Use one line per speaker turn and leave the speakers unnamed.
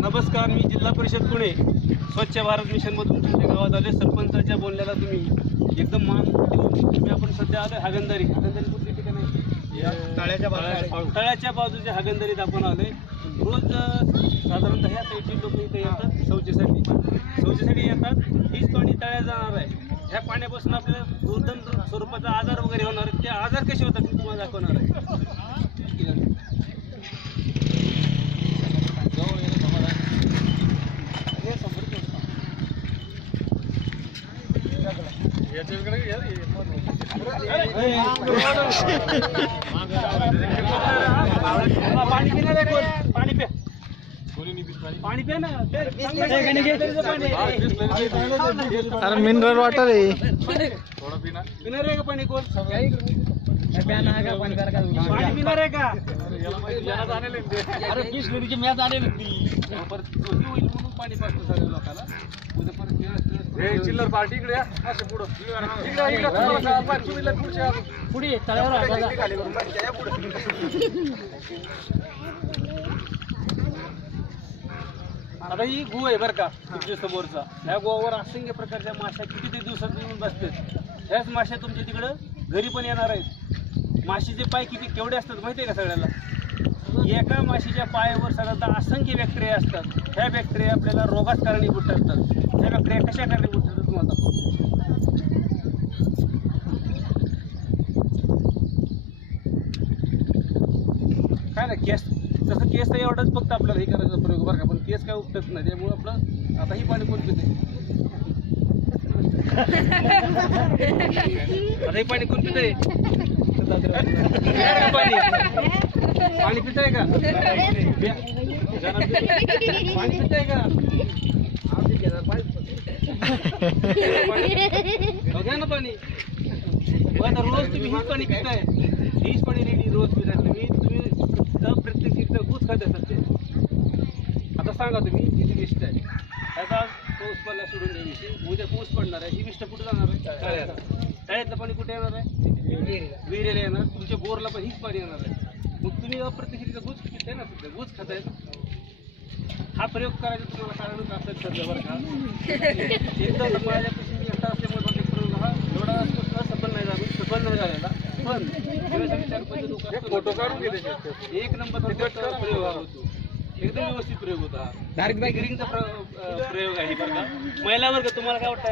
नमस्कार मी जिल्हा परिषद पुणे स्वच्छ भारत मिशनमधून तुमच्या गावात आले सरपंचाच्या बोलण्याला तुम्ही एकदम मान देऊन तुम्ही आपण सध्या आलो हागंदारी हागंदारी कुठली ठिकाण आहे?
तळ्याच्या
तळ्या- तळ्याच्या बाजूच्या हागंदारीत आपण आलोय. रोज साधारणतः ह्या साईडची लोक इथे येतात. शौचीसाठी. शौचीसाठी येतात. हीच पाणी तळ्यात जाणार आहे. ह्या पाण्यापासून आपल्याला दुर्गंध स्वरूपाचा आजार वगैरे होणार आहे. ते आजार कसे होतात मी तुम्हाला दाखवणार आहे. पाणी पिणार आहे कोण पाणी प्या पाणी प्या ना ते चांगलं फिल्टरचं पाणी आहे.
अरे मिनरल वॉटर आहे
पिणार आहे का पाणी कोण पाणी पिणार आहे का अरे वीस मिनिटची मॅच आलेली ती परत चोरी होईल म्हणून पाणी पाजतो सगळ्या लोकांना उद्या परत व्यवस्थित-
चिल्लर पार्टी इकडे या. असं पुढं. इकडे- इकडे तुम्हाला काय पाच सुविधा खुर्च्या.
पुढे तळ्यावर आहे बघा.
खाली करून टाक. या पुढं.
आता ही गु आहे बरं का तुमच्या समोरचा ह्या गोवावर असंख्य प्रकारच्या माश्या किती दिवसात येऊन बसतात ह्याच माश्या तुमच्या तिकडं घरी पण येणार आहेत माशीचे पाय किती केवढे असतात माहिती आहे का सगळ्याला एका माशीच्या पायावर साधारणतः असंख्य बॅक्टेरिया असतात. ह्या बॅक्टेरिया आपल्याला रोगास कारणीभूत ठरतात ह्या बॅक्टेरिया कशा कारणीभूत ठरतात तुम्हाला दाखवतो. काय ना केस तसं केस तर एवढंच फक्त आपल्याला हे करायचा प्रयोग बरं का पण केस काय उपटत नाही त्यामुळे आपलं आता ही पाणी कोण पिते? आता हे पाणी कोण पिते? पाणी. पाणी पिताय का पाणी पिताय का बघा ना पाणी बघा आता रोज तुम्ही हीच पाणी पिताय हीच पाणी रेडी रोज पिताय तुम्ही तुम्ही दर प्रत्येक खात असतात ते आता सांगा तुम्ही किती विष्ट आहे आता पाऊस पडला सोडून द्या विषय उद्या पाऊस पडणार आहे ही विष्ट कुठे जाणार आहे तळ्याला तळ्यातलं पाणी कुठे येणार आहे विहिरीला येणार तुमच्या बोरला पण हीच पाणी येणार आहे मग तुम्ही अप्रत्यक्ष इथं गुज पिताय ना सध्या गुज खाताय. हा प्रयोग करायचा तुम्हाला कारणच असेल सध्या बरं का? एकदा माझ्यापासून मी एकटा असल्यामुळे माझा प्रयोग हा एवढा असफल नाही झाला सफल नाही झालेला. पण चार पाच लोक
फोटो काढून घे त्याच्यात.
एक नंबर प्रयोग हा होतो. एकदम व्यवस्थित प्रयोग होता. डायरेक्ट बॅग रिंगचा प्रयोग आहे बरं का? महिला वर्ग तुम्हाला काय वाटतं?